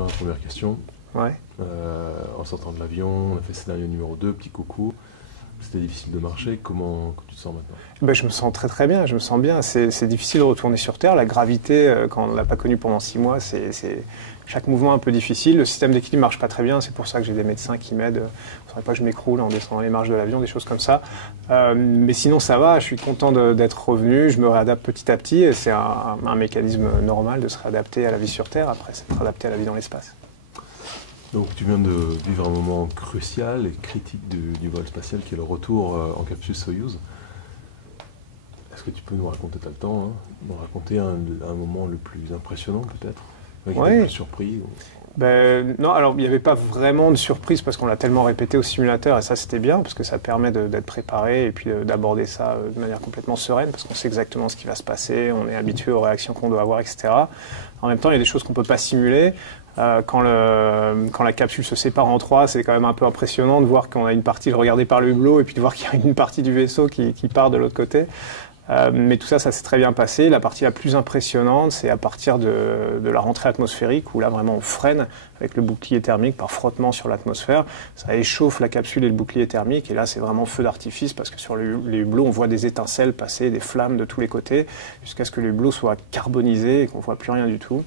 Thomas, première question. Ouais. En sortant de l'avion, on a fait scénario numéro 2, petit coucou. C'était difficile de marcher. Comment tu te sens maintenant? Ben, je me sens très très bien, je me sens bien. C'est difficile de retourner sur Terre. La gravité, quand on ne l'a pas connue pendant 6 mois, c'est chaque mouvement un peu difficile. Le système d'équilibre ne marche pas très bien. C'est pour ça que j'ai des médecins qui m'aident. Il ne faudrait pas que je m'écroule en descendant les marches de l'avion, des choses comme ça. Mais sinon, ça va. Je suis content d'être revenu. Je me réadapte petit à petit. Et c'est un mécanisme normal de se réadapter à la vie sur Terre. Après, c'est de se réadapter à la vie dans l'espace. Donc tu viens de vivre un moment crucial et critique du vol spatial qui est le retour en capsule Soyouz. Est-ce que tu peux nous raconter, tu as le temps, nous raconter un moment le plus impressionnant peut-être, avec Ouais. des surpris Ben, non, alors il n'y avait pas vraiment de surprise parce qu'on l'a tellement répété au simulateur et ça c'était bien parce que ça permet d'être préparé et puis d'aborder ça de manière complètement sereine parce qu'on sait exactement ce qui va se passer, on est habitué aux réactions qu'on doit avoir, etc. En même temps, il y a des choses qu'on ne peut pas simuler. Quand la capsule se sépare en 3, c'est quand même un peu impressionnant de voir qu'on a une partie regardée par le hublot et puis de voir qu'il y a une partie du vaisseau qui part de l'autre côté. Mais tout ça, ça s'est très bien passé. La partie la plus impressionnante, c'est à partir de la rentrée atmosphérique, où là, vraiment, on freine avec le bouclier thermique par frottement sur l'atmosphère. Ça échauffe la capsule et le bouclier thermique, et là, c'est vraiment feu d'artifice, parce que sur les hublots, on voit des étincelles passer, des flammes de tous les côtés, jusqu'à ce que les hublots soient carbonisés et qu'on ne voit plus rien du tout.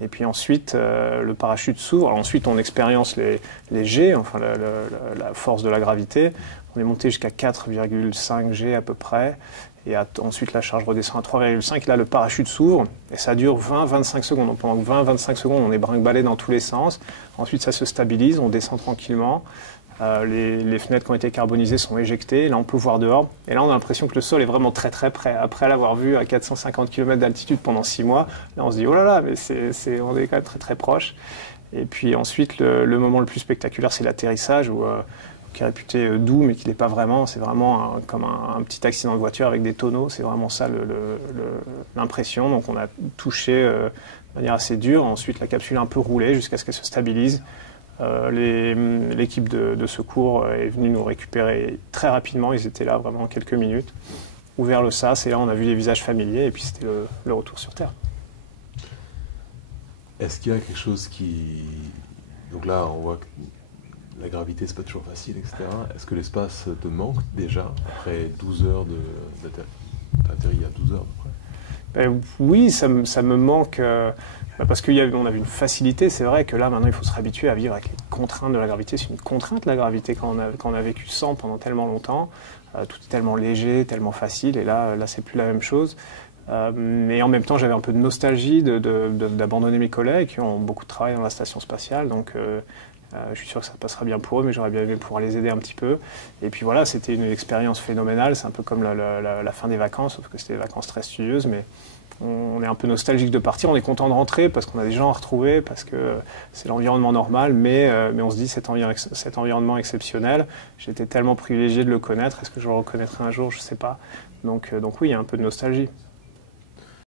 Et puis ensuite, le parachute s'ouvre. Alors ensuite, on expérience les G, enfin la force de la gravité. On est monté jusqu'à 4,5 G à peu près. Et ensuite, la charge redescend à 3,5. Là, le parachute s'ouvre et ça dure 20-25 secondes. Donc pendant 20-25 secondes, on est brinque-ballé dans tous les sens. Ensuite, ça se stabilise, on descend tranquillement. Les fenêtres qui ont été carbonisées sont éjectées. Là, on peut voir dehors. Et là, on a l'impression que le sol est vraiment très très près. Après l'avoir vu à 450 km d'altitude pendant 6 mois, là, on se dit, oh là là, mais on est quand même très très proche. Et puis ensuite, le moment le plus spectaculaire, c'est l'atterrissage, qui est réputé doux, mais qui n'est pas vraiment. C'est vraiment comme un petit accident de voiture avec des tonneaux. C'est vraiment ça l'impression. Donc on a touché de manière assez dure. Ensuite, la capsule a un peu roulé jusqu'à ce qu'elle se stabilise. L'équipe de secours est venue nous récupérer très rapidement. Ils étaient là vraiment en quelques minutes. Ouvert le sas, et là on a vu les visages familiers, et puis c'était le retour sur Terre. Est-ce qu'il y a quelque chose qui... Donc là, on voit que la gravité, c'est pas toujours facile, etc. Est-ce que l'espace te manque déjà, après 12 heures d'atterri il y a 12 heures à peu près? Oui, ça me manque, parce qu'on avait une facilité. C'est vrai que là, maintenant, il faut se réhabituer à vivre avec les contraintes de la gravité. C'est une contrainte, la gravité, quand on a vécu sans pendant tellement longtemps. Tout est tellement léger, tellement facile, et là c'est plus la même chose. Mais en même temps, j'avais un peu de nostalgie d'abandonner mes collègues qui ont beaucoup de travail dans la station spatiale. Donc, je suis sûr que ça passera bien pour eux, mais j'aurais bien aimé pouvoir les aider un petit peu. Et puis voilà, c'était une expérience phénoménale. C'est un peu comme la fin des vacances, sauf que c'était des vacances très studieuses. Mais on est un peu nostalgique de partir. On est content de rentrer parce qu'on a des gens à retrouver, parce que c'est l'environnement normal. Mais on se dit, cet environnement exceptionnel, j'étais tellement privilégié de le connaître. Est-ce que je le reconnaîtrai un jour? Je ne sais pas. Donc oui, il y a un peu de nostalgie.